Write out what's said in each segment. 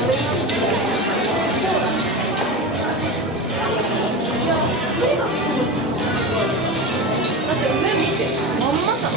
だって上見てまんまさ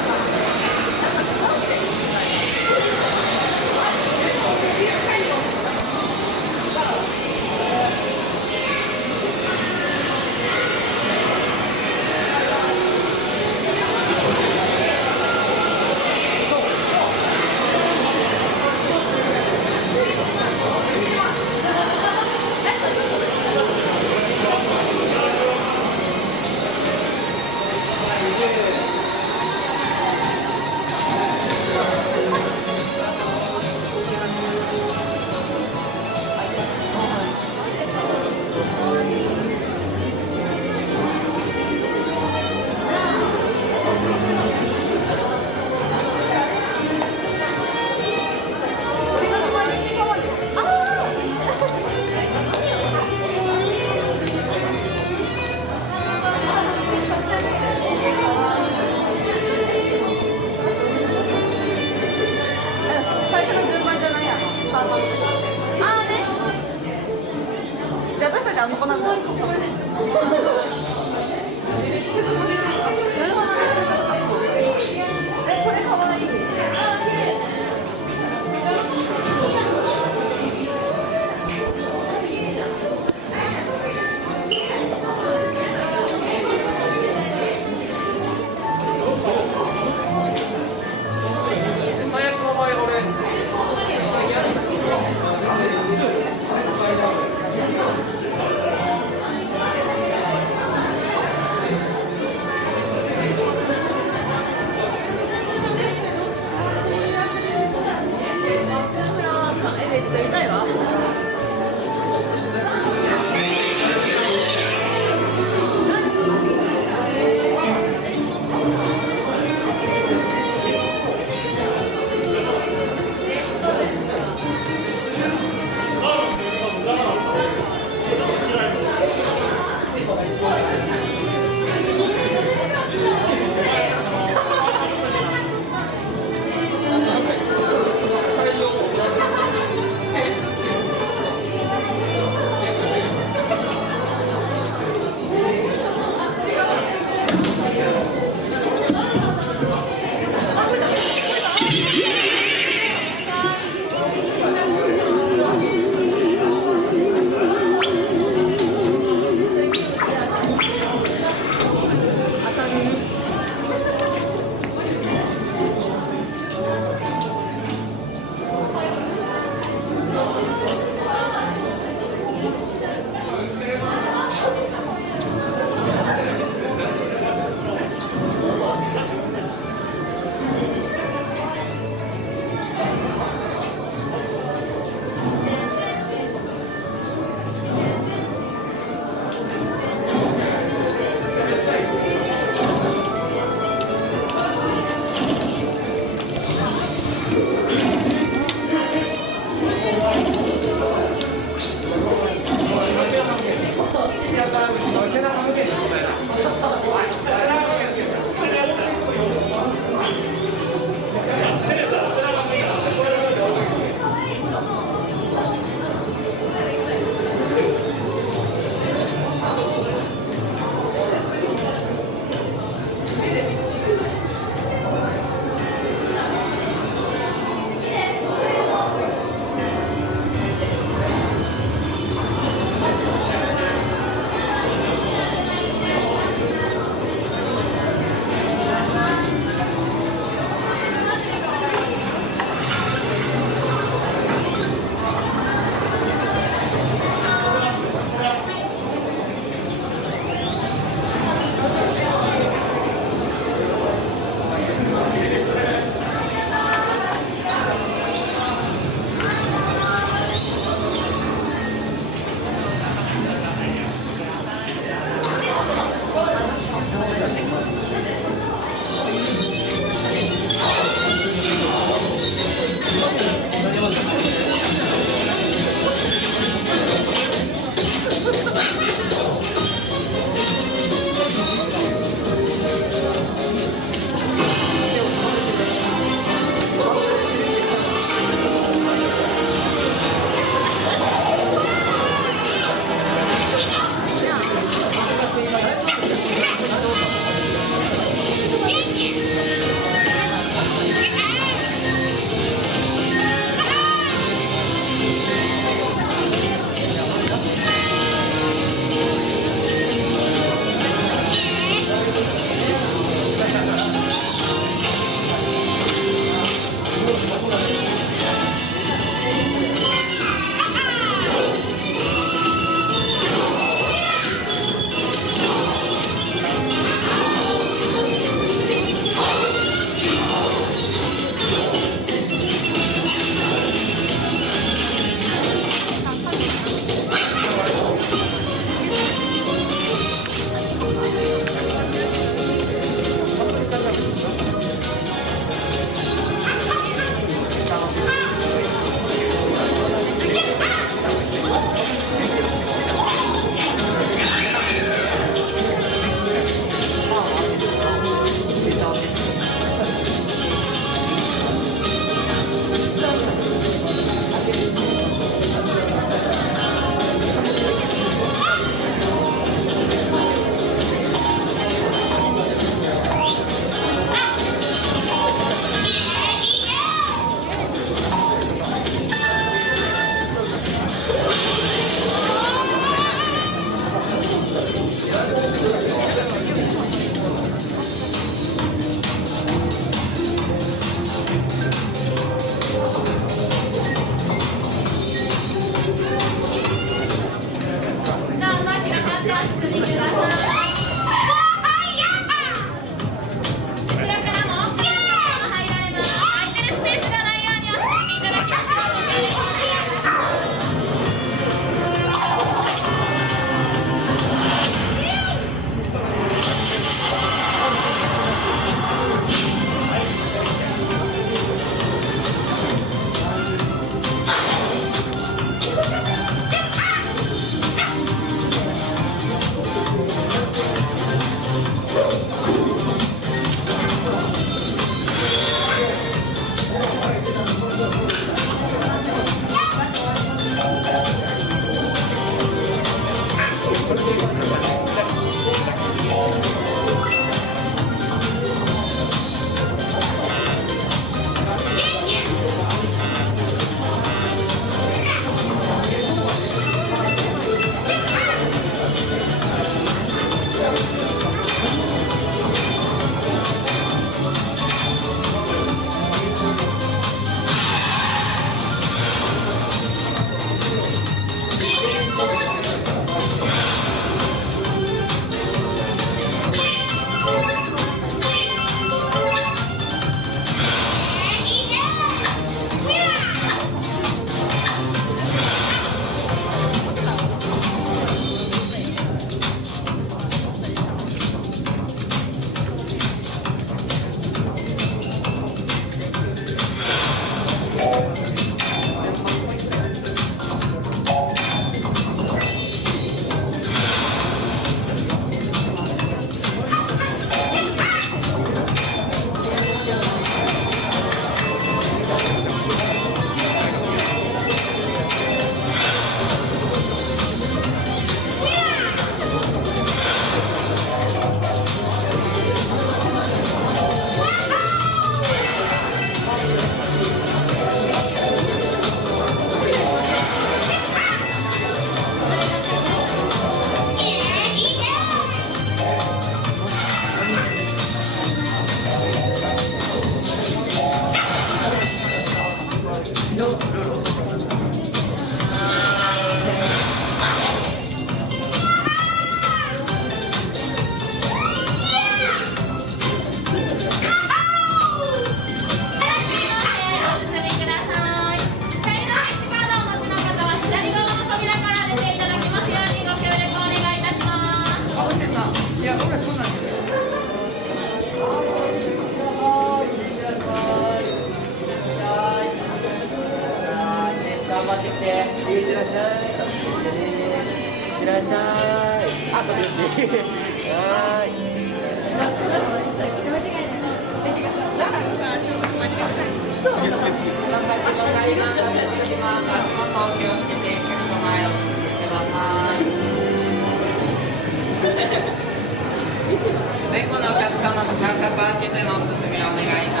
猫のお客様と間隔を空けてのお進みをお願いたします。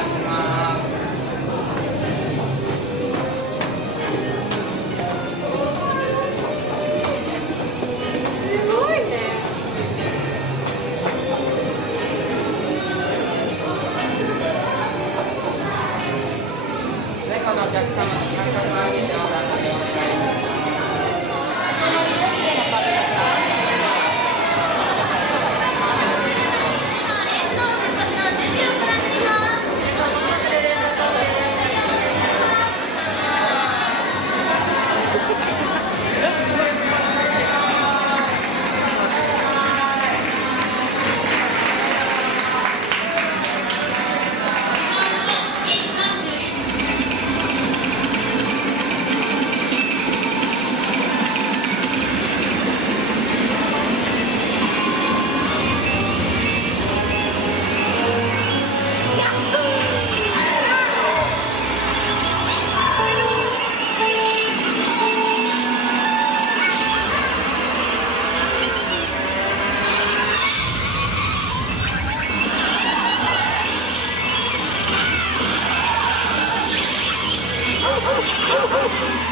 Woo!